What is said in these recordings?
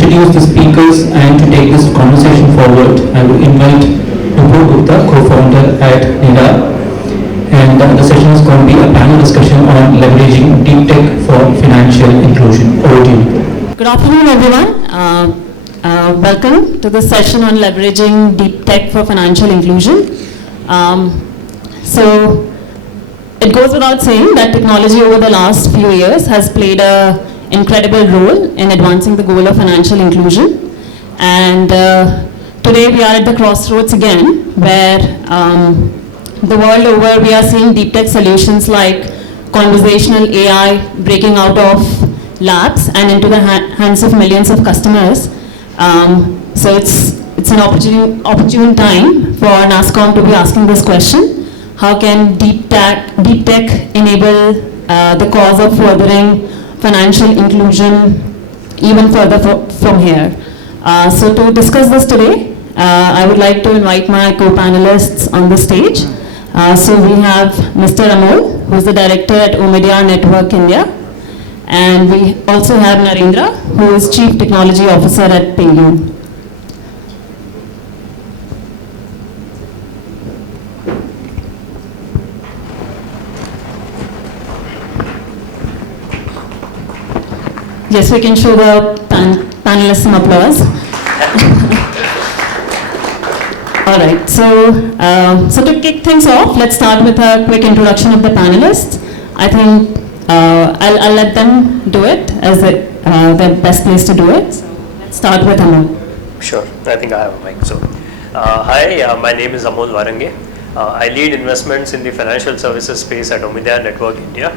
introduce the speakers and to take this conversation forward, I would invite Sundar Gupta, co-founder at NIDA. And the session is going to be a panel discussion on leveraging deep tech for financial inclusion. Over to you. Good afternoon, everyone. Welcome to the session on leveraging deep tech for financial inclusion. So it goes without saying that technology over the last few years has played an incredible role in advancing the goal of financial inclusion. And today we are at the crossroads again, where the world over we are seeing deep tech solutions like conversational AI breaking out of labs and into the hands of millions of customers. So it's an opportune time for Nasscom to be asking this question: how can deep tech enable the cause of furthering financial inclusion even further from here? So to discuss this today, I would like to invite my co-panelists on the stage. So we have Mr. Amol, who is the director at Omidyar Network India, and we also have Narendra, who is Chief Technology Officer at PayU. Yes, we can show the panelists some applause. All right, so to kick things off, let's start with a quick introduction of the panelists. I think I'll let them do it as the best place to do it. So let's start with Amol. Sure, I think I have a mic. So, hi, my name is Amol Varange. I lead investments in the financial services space at Omidyar Network India.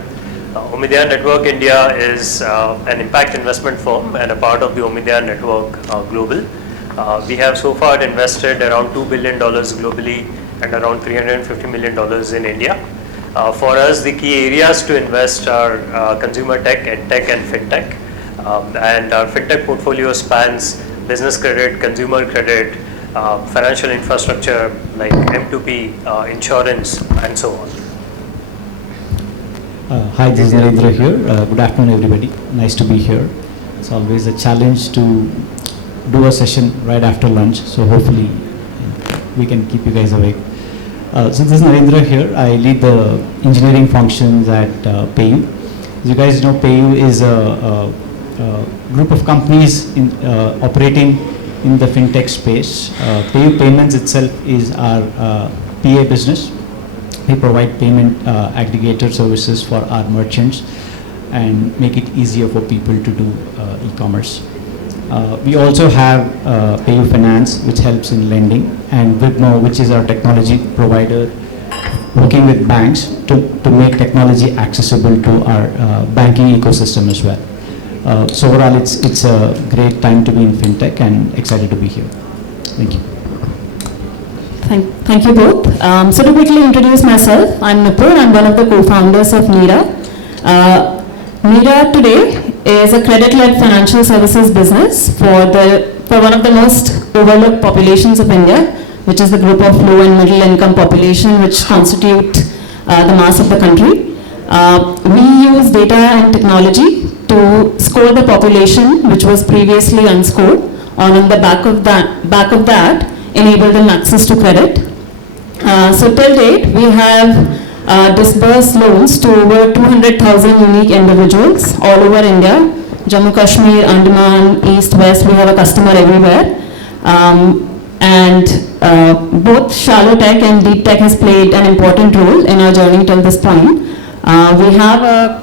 Omidyar Network India is an impact investment firm and a part of the Omidyar Network Global. We have so far invested around $2 billion globally and around $350 million in India. For us, the key areas to invest are consumer tech, edtech, and fintech. And our fintech portfolio spans business credit, consumer credit, financial infrastructure like M2P, insurance, and so on. Hi, this is Narendra here. Good afternoon, everybody. Nice to be here. It's always a challenge to do a session right after lunch, so hopefully we can keep you guys awake. So this is Narendra here. I lead the engineering functions at PayU. As you guys know, PayU is a group of companies operating in the fintech space. PayU Payments itself is our PA business. We provide payment aggregator services for our merchants and make it easier for people to do e-commerce. We also have PayU Finance, which helps in lending, and Wipmo, which is our technology provider, working with banks to make technology accessible to our banking ecosystem as well. So overall, it's a great time to be in fintech and excited to be here. Thank you. Thank you both. So to quickly introduce myself, I'm Nupur. I'm one of the co-founders of NIDA. NIDA today is a credit-led financial services business for one of the most overlooked populations of India, which is the group of low and middle income population, which constitute the mass of the country. We use data and technology to score the population, which was previously unscored, on the back of that enable them access to credit. So till date, we have disbursed loans to over 200,000 unique individuals all over India. Jammu Kashmir, Andaman, East, West, we have a customer everywhere. And both shallow tech and deep tech has played an important role in our journey till this point. We have a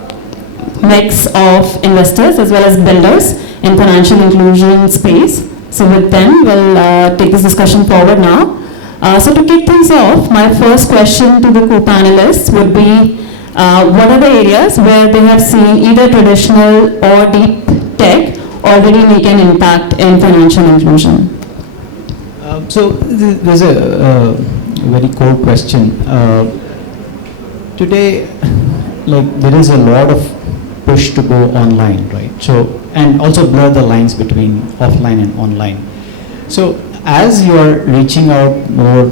mix of investors as well as builders in financial inclusion space. So with them, we'll take this discussion forward now. So to kick things off, my first question to the co-panelists would be, what are the areas where they have seen either traditional or deep tech already make an impact in financial inclusion? So there's a very core question. Today, there is a lot of push to go online, right? So, and also blur the lines between offline and online. So as you are reaching out more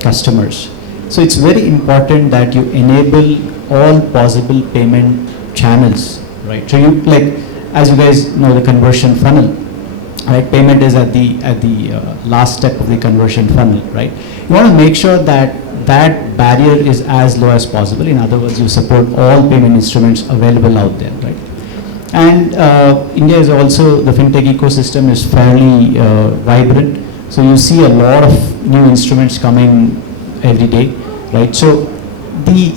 customers, so it's very important that you enable all possible payment channels, right? So you, as you guys know, the conversion funnel. right? Payment is at the last step of the conversion funnel, right? You want to make sure that that barrier is as low as possible. In other words, you support all payment instruments available out there, right? And India is also, the fintech ecosystem is fairly vibrant. So you see a lot of new instruments coming every day, right? So the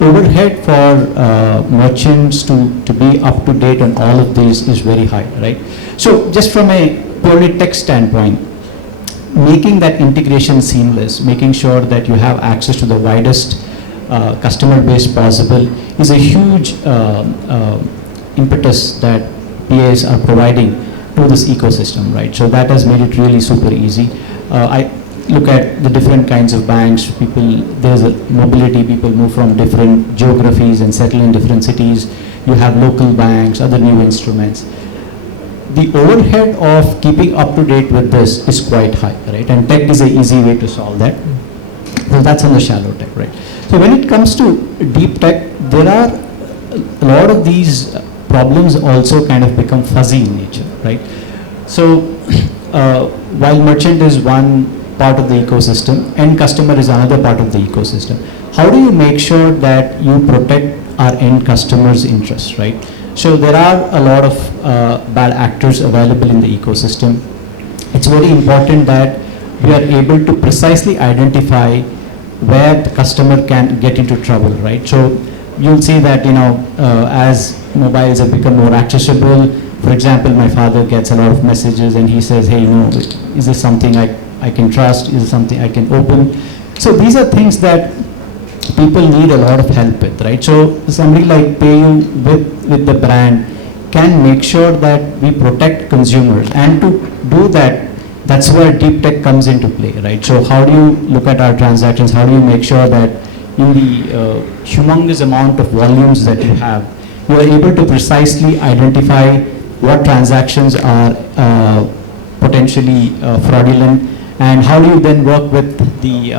overhead for merchants to be up to date on all of these is very high, right? So just from a purely tech standpoint, making that integration seamless, making sure that you have access to the widest customer base possible is a huge impetus that PAs are providing to this ecosystem, right? So that has made it really super easy. I look at the different kinds of banks, there's a mobility, people move from different geographies and settle in different cities. You have local banks, other new instruments. The overhead of keeping up to date with this is quite high, right? And tech is an easy way to solve that. So that's on the shallow tech, right? So when it comes to deep tech, there are a lot of these problems also kind of become fuzzy in nature, right? So while merchant is one part of the ecosystem and customer is another part of the ecosystem, how do you make sure that you protect our end customers' interests, right? So there are a lot of bad actors available in the ecosystem. It's very important that we are able to precisely identify where the customer can get into trouble, right? So you'll see that, as mobiles have become more accessible, for example, my father gets a lot of messages and he says, hey, is this something I can trust? Is this something I can open? So these are things that people need a lot of help with, right? So somebody like PayU with the brand can make sure that we protect consumers, and to do that, that's where deep tech comes into play, right? So how do you look at our transactions? How do you make sure that in the humongous amount of volumes that you have, you are able to precisely identify what transactions are potentially fraudulent, and how do you then work with the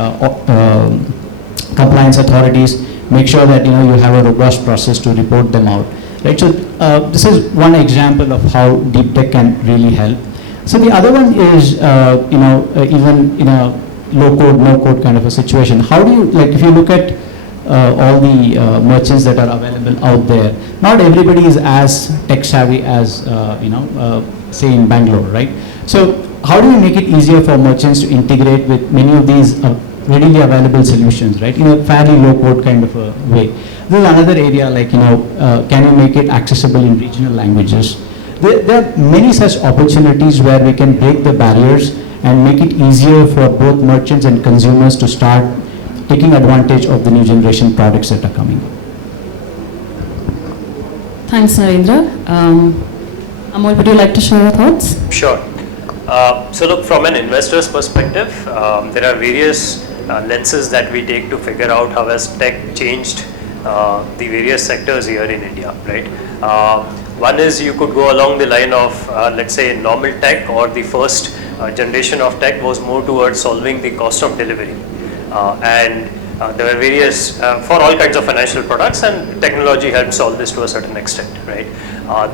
compliance authorities, make sure that you have a robust process to report them out, right? So this is one example of how deep tech can really help. So the other one is even in a low code, no code kind of a situation, how do you, if you look at all the merchants that are available out there, not everybody is as tech savvy as say in Bangalore, right? So how do you make it easier for merchants to integrate with many of these readily available solutions, right? In a fairly low code kind of a way. This is another area, can you make it accessible in regional languages? There are many such opportunities where we can break the barriers and make it easier for both merchants and consumers to start taking advantage of the new generation products that are coming. Thanks, Narendra. Amol, would you like to share your thoughts? Sure. So look, from an investor's perspective, there are various lenses that we take to figure out how has tech changed the various sectors here in India, right? One is you could go along the line of, let's say, normal tech, or the first generation of tech was more towards solving the cost of delivery. And there were various, for all kinds of financial products, and technology helped solve this to a certain extent, right?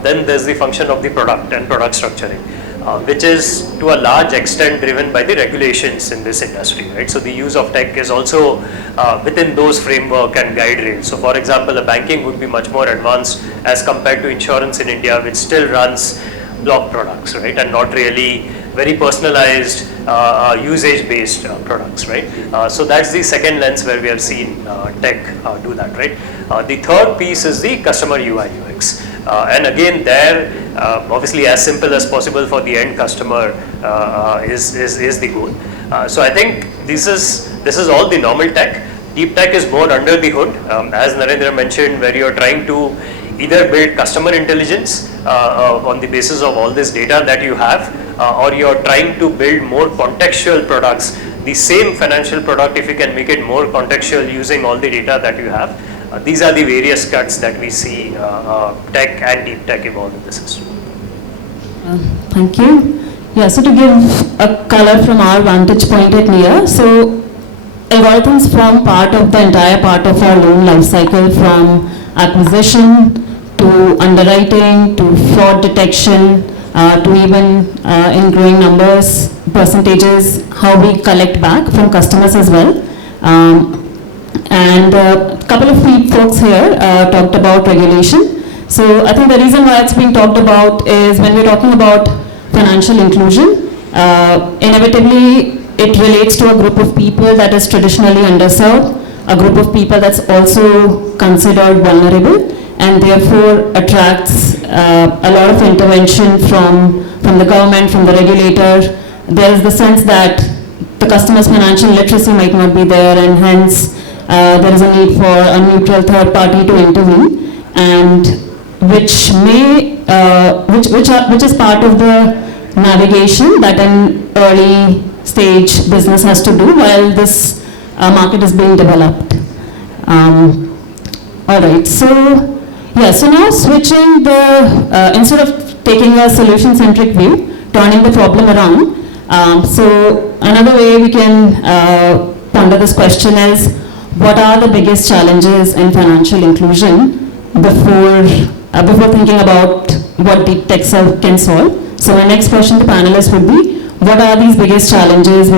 Then there's the function of the product and product structuring, which is to a large extent driven by the regulations in this industry, right? So the use of tech is also within those framework and guide rails. So for example, a banking would be much more advanced as compared to insurance in India, which still runs block products, right? And not really very personalized usage-based products, right? So that's the second lens where we have seen tech do that, right? The third piece is the customer UI UX. And again, there, obviously as simple as possible for the end customer is the goal. So I think this is all the normal tech. Deep tech is more under the hood, as Narendra mentioned, where you're trying to either build customer intelligence on the basis of all this data that you have, or you're trying to build more contextual products. The same financial product, if you can make it more contextual using all the data that you have. These are the various cuts that we see tech and deep tech evolve in the system. Thank you. Yeah, so to give a color from our vantage point at NIA, so algorithms form part of the entire part of our loan life cycle, from acquisition to underwriting to fraud detection to even in growing numbers, percentages, how we collect back from customers as well. And a couple of folks here talked about regulation. So I think the reason why it's being talked about is when we're talking about financial inclusion, inevitably it relates to a group of people that is traditionally underserved, a group of people that's also considered vulnerable, and therefore attracts a lot of intervention from the government, from the regulator. There is the sense that the customer's financial literacy might not be there, and hence there is a need for a neutral third party to intervene, and which is part of the navigation that an early stage business has to do while this market is being developed. All right, so now switching instead of taking a solution-centric view, turning the problem around. So another way we can ponder this question is, what are the biggest challenges in financial inclusion before thinking about what deep tech can solve? So my next question to panelists would be, what are these biggest challenges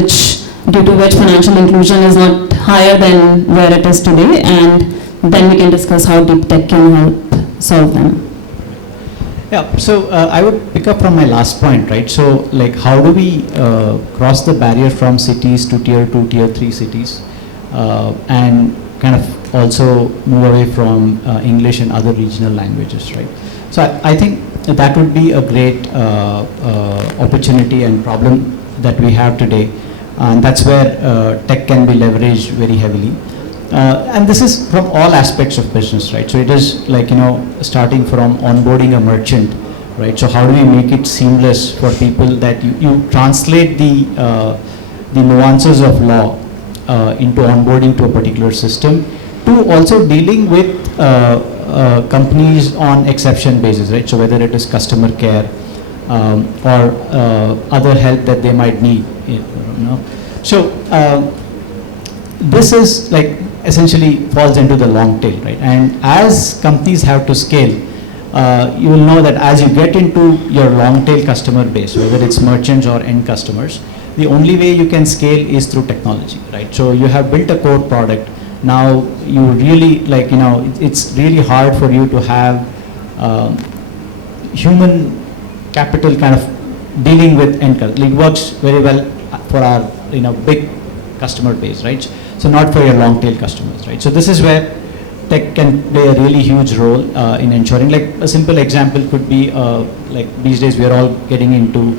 due to which financial inclusion is not higher than where it is today, and then we can discuss how deep tech can help solve them. Yeah, so I would pick up from my last point, right? So like, how do we cross the barrier from cities to tier 2, tier 3 cities, and kind of also move away from English and other regional languages, right? So I think that would be a great opportunity and problem that we have today, and that's where tech can be leveraged very heavily. And this is from all aspects of business, right? So it is like, starting from onboarding a merchant, right? So how do we make it seamless for people that you translate the nuances of law into onboarding to a particular system, to also dealing with companies on exception basis, right? So whether it is customer care or other help that they might need, So this is like essentially falls into the long tail, right? And as companies have to scale, you will know that as you get into your long tail customer base, whether it's merchants or end customers, the only way you can scale is through technology, right? So you have built a core product. Now you really it's really hard for you to have human capital kind of dealing with end customers. It works very well for our big customer base, right? So not for your long tail customers, right? So this is where tech can play a really huge role in ensuring. Like a simple example could be like these days we are all getting into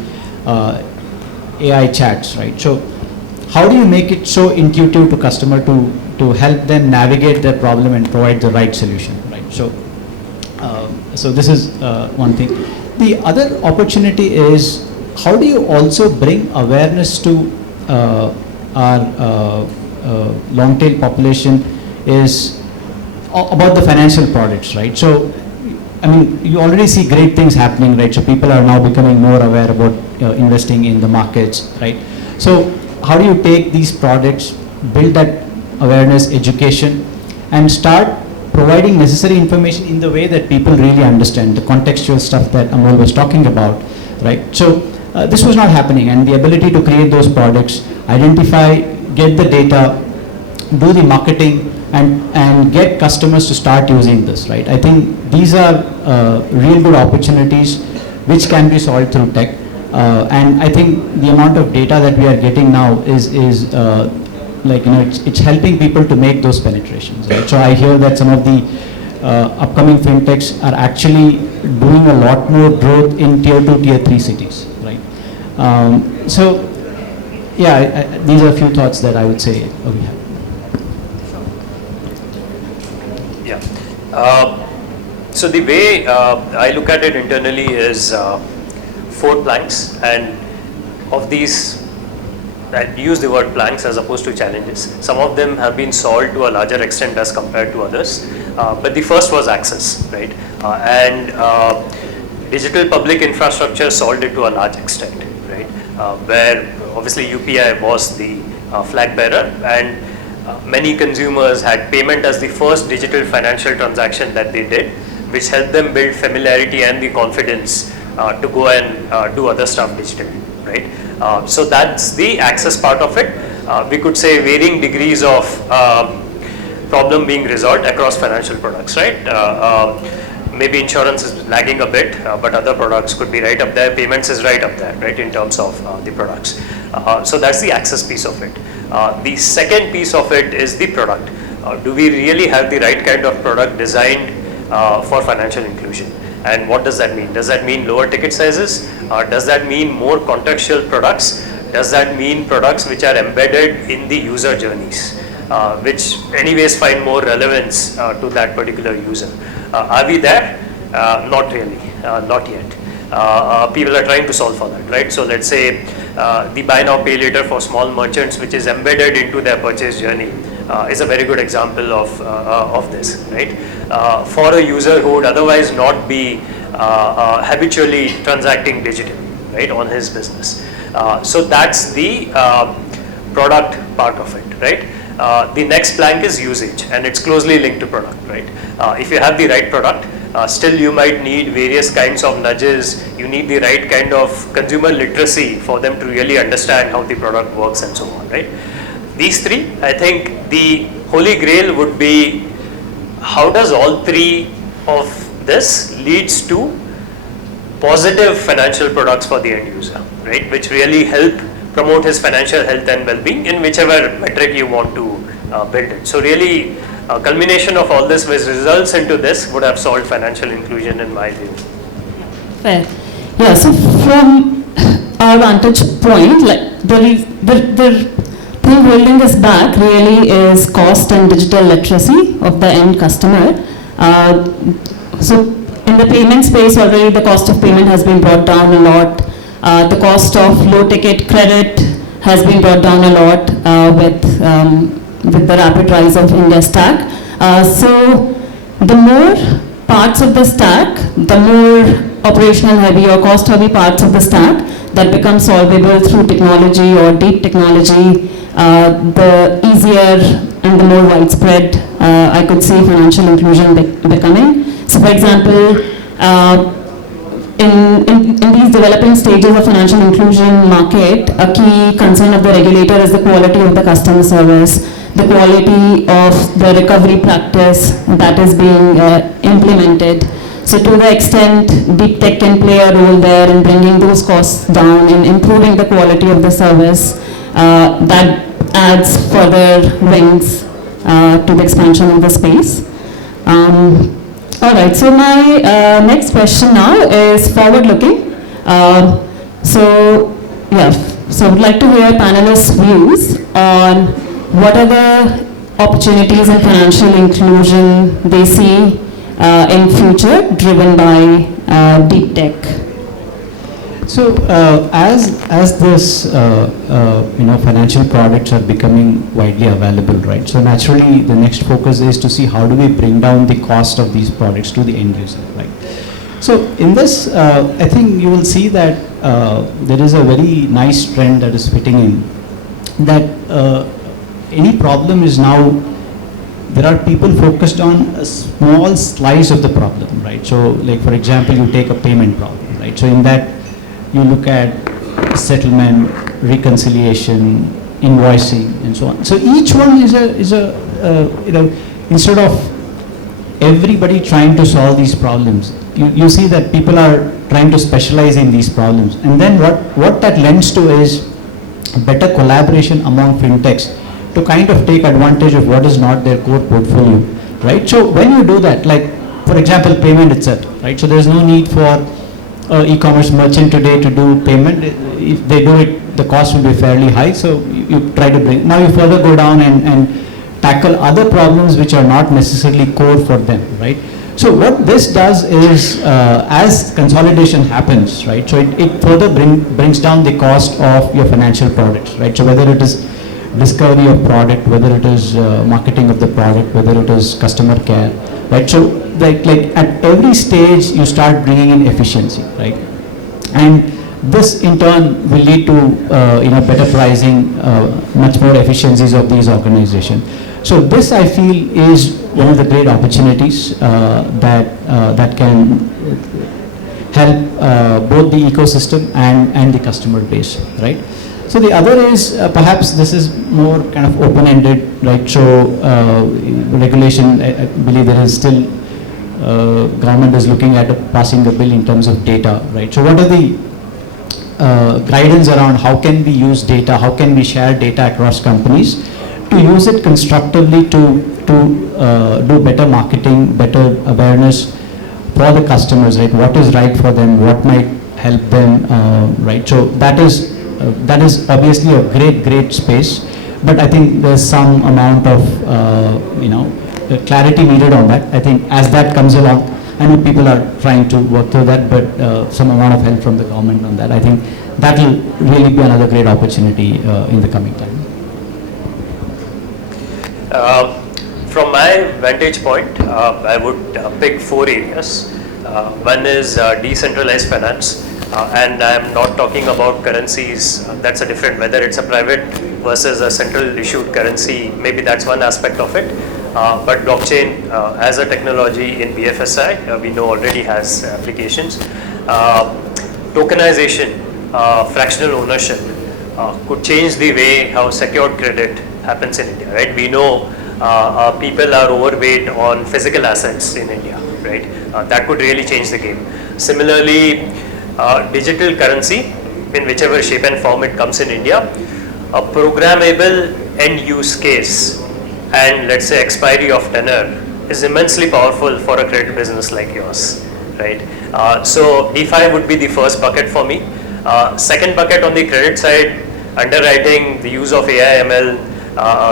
AI chats, right? So how do you make it so intuitive to customer to help them navigate their problem and provide the right solution, right? So so this is one thing. The other opportunity is, how do you also bring awareness to our long tail population is about the financial products, right? So I mean, you already see great things happening, right? So people are now becoming more aware about investing in the markets, right? So how do you take these products, build that awareness, education, and start providing necessary information in the way that people really understand the contextual stuff that Amol was talking about, right? So this was not happening, and the ability to create those products, identify, get the data, do the marketing, and get customers to start using this, right? I think these are real good opportunities which can be solved through tech. And I think the amount of data that we are getting now is it's helping people to make those penetrations, right? So I hear that some of the upcoming fintechs are actually doing a lot more growth in tier 2, tier 3 cities, right? So yeah, these are a few thoughts that I would say we have. So the way I look at it internally is 4 planks, and of these, I use the word planks as opposed to challenges. Some of them have been solved to a larger extent as compared to others, but the first was access, right? And digital public infrastructure solved it to a large extent, right? Where obviously UPI was the flag bearer, and many consumers had payment as the first digital financial transaction that they did, which helped them build familiarity and the confidence to go and do other stuff digitally, right? So that's the access part of it. We could say varying degrees of problem being resolved across financial products, right? Maybe insurance is lagging a bit, but other products could be right up there. Payments is right up there, right, in terms of the products. So that's the access piece of it. The second piece of it is the product. Do we really have the right kind of product designed for financial inclusion? And what does that mean? Does that mean lower ticket sizes? Does that mean more contextual products? Does that mean products which are embedded in the user journeys, which anyways find more relevance to that particular user? Are we there? Not really, not yet. People are trying to solve for that, right? So let's say the buy now pay later for small merchants, which is embedded into their purchase journey, is a very good example of this, right? For a user who would otherwise not be habitually transacting digitally, right, on his business. So that's the product part of it, right? The next plank is usage, and it's closely linked to product, right? If you have the right product, still you might need various kinds of nudges. You need the right kind of consumer literacy for them to really understand how the product works and so on, right? These three, I think the holy grail would be, how does all three of this leads to positive financial products for the end user, right? Which really help promote his financial health and well-being in whichever metric you want to build it. So really, a culmination of all this which results into this would have solved financial inclusion in my view. Fair. Yeah, so from our vantage point, like the thing holding us back really is cost and digital literacy of the end customer. So in the payment space already the cost of payment has been brought down a lot. The cost of low ticket credit has been brought down a lot with the rapid rise of India stack. So the more parts of the stack, the more operational heavy or cost heavy parts of the stack that become solvable through technology or deep technology, the easier and the more widespread I could see financial inclusion becoming. So for example, in these developing stages of financial inclusion market, a key concern of the regulator is the quality of the customer service, the quality of the recovery practice that is being implemented. So to the extent deep tech can play a role there in bringing those costs down, in improving the quality of the service, that adds further wings to the expansion of the space. All right, so my next question now is forward-looking. So I would like to hear panelists' views on what are the opportunities in financial inclusion they see in future driven by deep tech. So as this financial products are becoming widely available, right? So naturally the next focus is to see how do we bring down the cost of these products to the end user, right? So in this, I think you will see that there is a very nice trend that is fitting in, that any problem is now, there are people focused on a small slice of the problem, right? So like for example, you take a payment problem, right? So in that you look at settlement, reconciliation, invoicing, and so on. So each one is a instead of everybody trying to solve these problems, you see that people are trying to specialize in these problems. And then what that lends to is better collaboration among fintechs to kind of take advantage of what is not their core portfolio, right? So when you do that, like for example, payment itself, right? So there's no need for e-commerce merchant today to do payment. If they do it, the cost will be fairly high. So you try to bring, now you further go down and tackle other problems which are not necessarily core for them, right? So what this does is, as consolidation happens, right? So it further brings down the cost of your financial products, right? So whether it is discovery of product, whether it is marketing of the product, whether it is customer care, right? So like at every stage you start bringing in efficiency, right? And this in turn will lead to better pricing, much more efficiencies of these organizations. So this I feel is one of the great opportunities that can help both the ecosystem and the customer base, right? So the other is perhaps this is more kind of open-ended, right? So regulation, I believe there is still government is looking at passing a bill in terms of data, right? So what are the guidance around how can we use data, how can we share data across companies to use it constructively to do better marketing, better awareness for the customers, right? What is right for them, what might help them, right? So that is obviously a great space, but I think there's some amount of clarity needed on that. I think as that comes along, I know people are trying to work through that, but some amount of help from the government on that. I think that will really be another great opportunity in the coming time. From my vantage point, I would pick 4 areas. One is decentralized finance, and I'm not talking about currencies. That's a different, whether it's a private versus a central issued currency, maybe that's one aspect of it. But blockchain as a technology in BFSI, we know already has applications. Tokenization, fractional ownership could change the way how secured credit happens in India, right? We know people are overweight on physical assets in India, right? That could really change the game. Similarly, digital currency, in whichever shape and form it comes in India, a programmable end use case and let's say expiry of tenor is immensely powerful for a credit business like yours, right? So DeFi would be the first bucket for me. Second bucket on the credit side, underwriting, the use of AI, ML,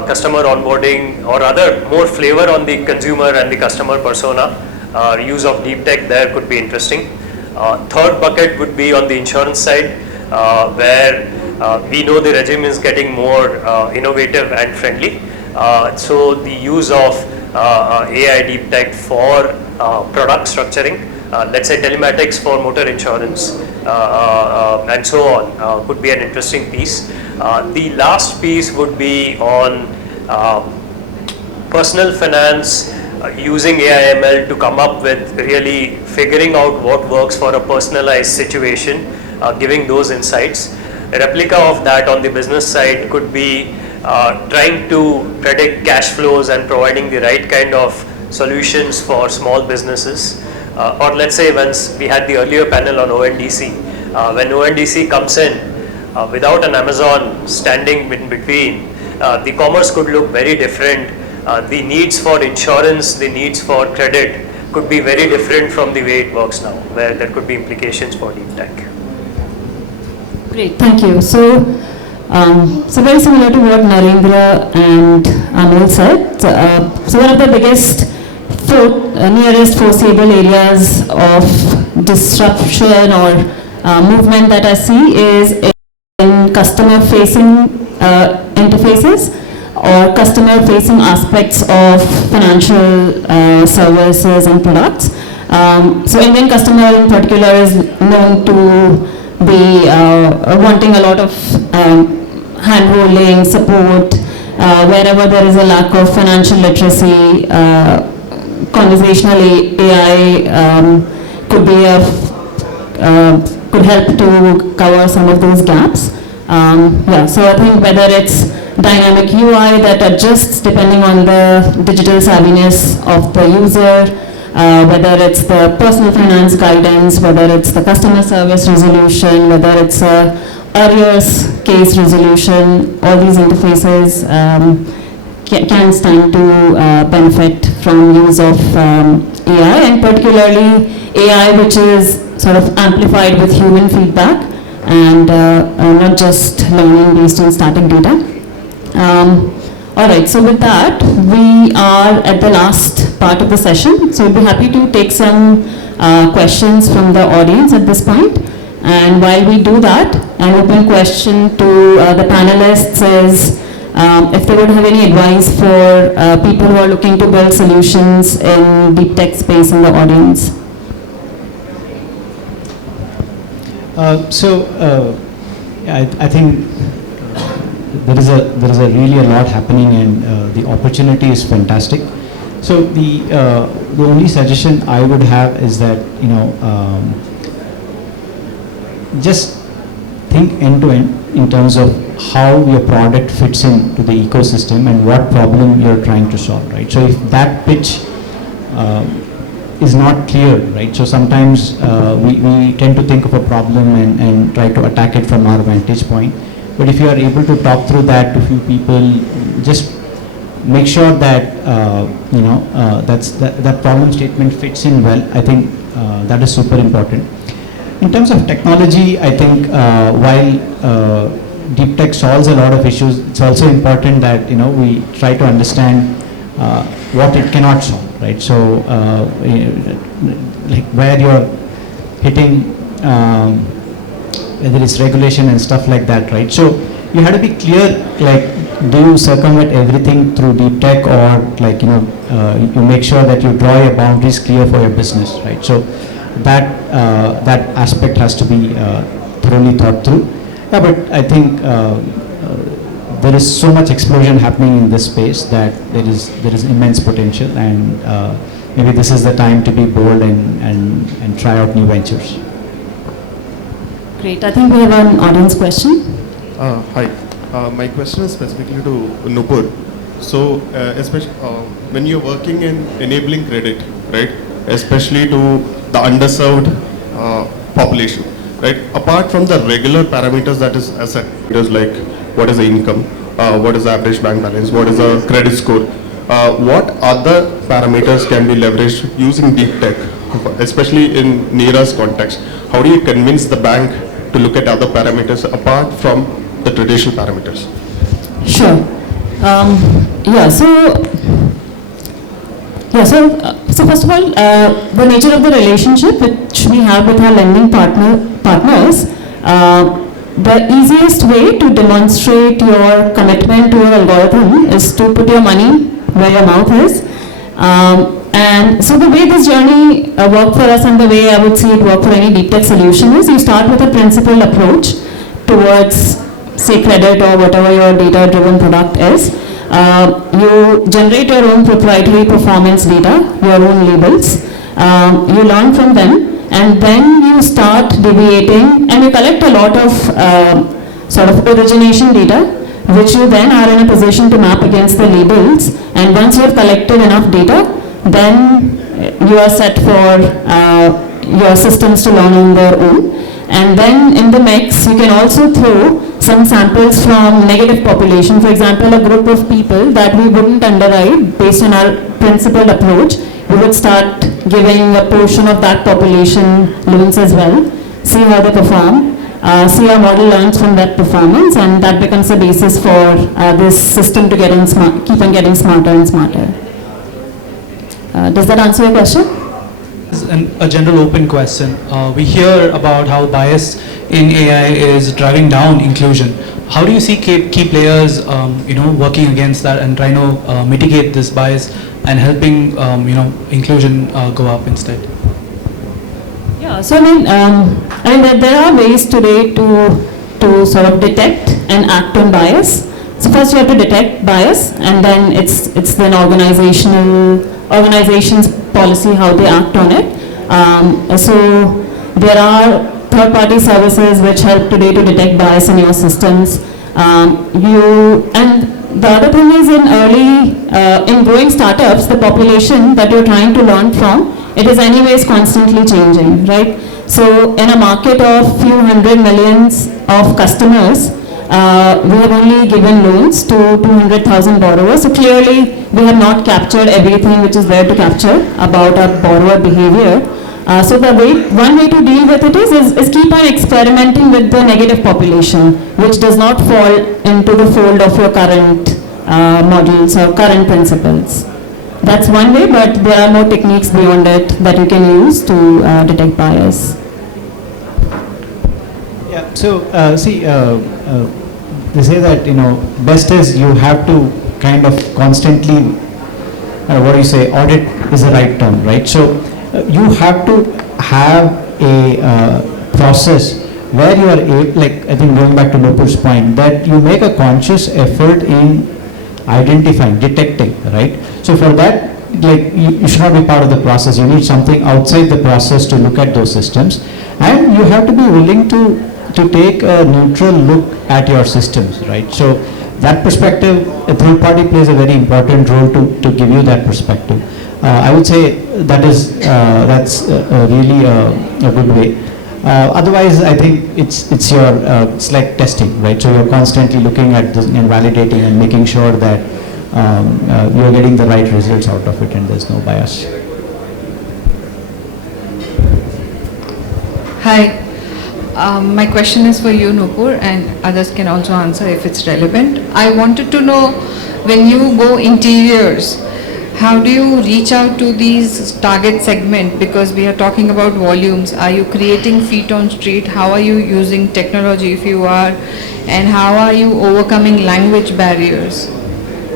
customer onboarding or other more flavor on the consumer and the customer persona, use of deep tech there could be interesting. Third bucket would be on the insurance side, where we know the regime is getting more innovative and friendly. So the use of AI deep tech for product structuring, let's say telematics for motor insurance, and so on, could be an interesting piece. The last piece would be on personal finance, using AI ML to come up with really figuring out what works for a personalized situation, giving those insights. A replica of that on the business side could be trying to predict cash flows and providing the right kind of solutions for small businesses. Or let's say once we had the earlier panel on ONDC, when ONDC comes in without an Amazon standing in between, the commerce could look very different. The needs for insurance, the needs for credit could be very different from the way it works now, where there could be implications for deep tech. Great, thank you. So very similar to what Narendra and Amol said. So one of the biggest nearest foreseeable areas of disruption or movement that I see is in customer-facing interfaces or customer-facing aspects of financial services and products. So Indian customer in particular is known to be wanting a lot of hand-holding, support, wherever there is a lack of financial literacy. Conversational AI could be could help to cover some of those gaps. So I think whether it's dynamic UI that adjusts depending on the digital savviness of the user, whether it's the personal finance guidance, whether it's the customer service resolution, whether it's arrears case resolution, all these interfaces can stand to benefit from use of AI, and particularly AI which is sort of amplified with human feedback and not just learning based on static data. All right, so with that, we are at the last part of the session. So we'll be happy to take some questions from the audience at this point. And while we do that, an open question to the panelists is if they would have any advice for people who are looking to build solutions in deep tech space in the audience. I think there is a really a lot happening, and the opportunity is fantastic. So the only suggestion I would have is that just think end to end in terms of how your product fits into the ecosystem and what problem you're trying to solve, right? So if that pitch is not clear, right? So sometimes we tend to think of a problem and try to attack it from our vantage point. But if you are able to talk through that to few people, just make sure that that problem statement fits in well. I think that is super important. In terms of technology, I think while deep tech solves a lot of issues, it's also important that we try to understand what it cannot solve, right? So like where you're hitting whether it's regulation and stuff like that, right? So you have to be clear, like, do you circumvent everything through deep tech, or like you make sure that you draw your boundaries clear for your business, right? So that aspect has to be thoroughly thought through. Yeah, but I think there is so much explosion happening in this space that there is immense potential, and maybe this is the time to be bold and try out new ventures. Great. I think we have an audience question. Hi. My question is specifically to Nupur. So, especially when you're working in enabling credit, right, especially to the underserved population, right, apart from the regular parameters that is asset, like what is the income, what is the average bank balance, what is the credit score, what other parameters can be leveraged using deep tech, especially in Neera's context? How do you convince the bank to look at other parameters apart from the traditional parameters? Sure. So first of all, the nature of the relationship which we have with our lending partners, the easiest way to demonstrate your commitment to your algorithm is to put your money where your mouth is. And so the way this journey worked for us, and the way I would see it work for any deep tech solution, is you start with a principled approach towards, say, credit or whatever your data-driven product is. You generate your own proprietary performance data, your own labels. You learn from them, and then you start deviating, and you collect a lot of sort of origination data, which you then are in a position to map against the labels. And once you have collected enough data, then you are set for your systems to learn on their own. And then in the mix, you can also throw some samples from negative population. For example, a group of people that we wouldn't underwrite based on our principled approach, we would start giving a portion of that population loans as well, see how they perform, see our model learns from that performance, and that becomes a basis for this system to keep on getting smarter and smarter. Does that answer your question? A general open question. We hear about how bias in AI is driving down inclusion. How do you see key players, working against that and trying to mitigate this bias and helping, inclusion go up instead? Yeah. So I mean there are ways today to sort of detect and act on bias. So first you have to detect bias, and then it's then organization's policy how they act on it. So there are third-party services which help today to detect bias in your systems. And the other thing is in growing startups, the population that you're trying to learn from, it is anyways constantly changing, right? So in a market of few hundred millions of customers, we have only given loans to 200,000 borrowers. So clearly, we have not captured everything which is there to capture about our borrower behavior. So one way to deal with it is keep on experimenting with the negative population, which does not fall into the fold of your current models or current principles. That's one way, but there are more techniques beyond it that you can use to detect bias. Yeah. So they say that best is you have to kind of constantly audit is the right term, right? So you have to have a process where you are I think going back to Nupur's point, that you make a conscious effort in identifying, detecting, right? So for that, you should not be part of the process. You need something outside the process to look at those systems. And you have to be willing to take a neutral look at your systems, right? So that perspective, a third party plays a very important role to give you that perspective. I would say that's really a good way. Otherwise, I think it's your it's like testing, right? So you're constantly looking at this and validating and making sure that you're getting the right results out of it and there's no bias. Hi. My question is for you, Nupur, and others can also answer if it's relevant. I wanted to know, when you go interiors, how do you reach out to these target segment? Because we are talking about volumes. Are you creating feet on street? How are you using technology if you are? And how are you overcoming language barriers?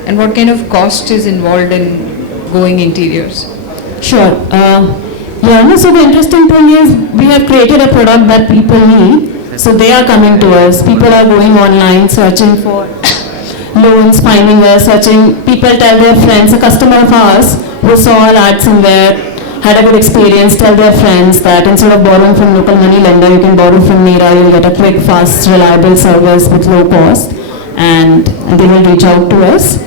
And what kind of cost is involved in going interiors? Sure. So the interesting thing is we have created a product that people need. So they are coming to us. People are going online, searching for loans, finding us, searching. People tell their friends. A customer of ours who saw our ad somewhere, had a good experience, tell their friends that instead of borrowing from local money lender, you can borrow from Mira. You'll get a quick, fast, reliable service with low cost, and they will reach out to us.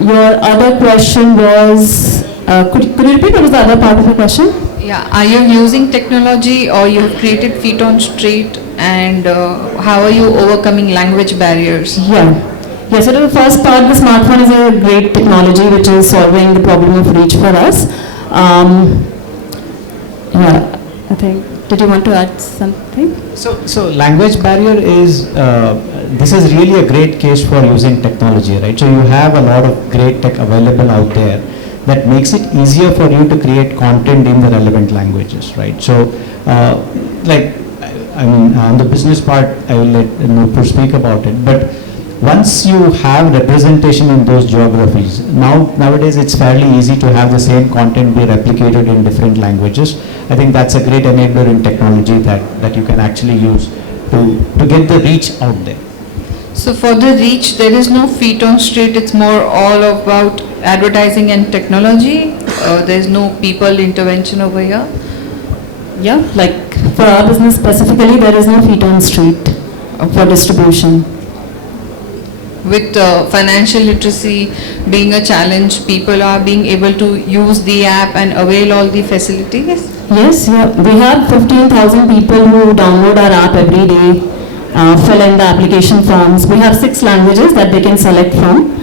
Your other question was, could you repeat what was the other part of your question? Yeah, are you using technology or you have created feet on street, and how are you overcoming language barriers? Yeah, so the first part, the smartphone is a great technology which is solving the problem of reach for us. I think, did you want to add something? So language barrier is, this is really a great case for using technology, right? So you have a lot of great tech available out there that makes it easier for you to create content in the relevant languages, right? So, on the business part, I will let Nupur speak about it, but once you have representation in those geographies, nowadays it's fairly easy to have the same content be replicated in different languages. I think that's a great enabler in technology that you can actually use to get the reach out there. So for the reach, there is no feet on street, it's more all about advertising and technology. There's no people intervention over here. Yeah, like for our business specifically, there is no feet on street for distribution. With financial literacy being a challenge, people are being able to use the app and avail all the facilities? Yes, yeah. We have 15,000 people who download our app every day, fill in the application forms. We have 6 languages that they can select from.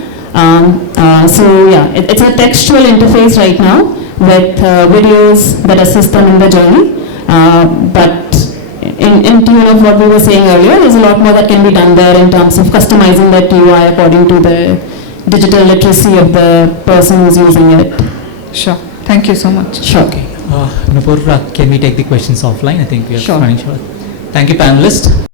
It's a textual interface right now with videos that assist them in the journey. But in tune of what we were saying earlier, there's a lot more that can be done there in terms of customizing that UI according to the digital literacy of the person who's using it. Sure. Thank you so much. Sure. Okay. Nupur, can we take the questions offline? I think we are Sure. running short. Thank you, panelists.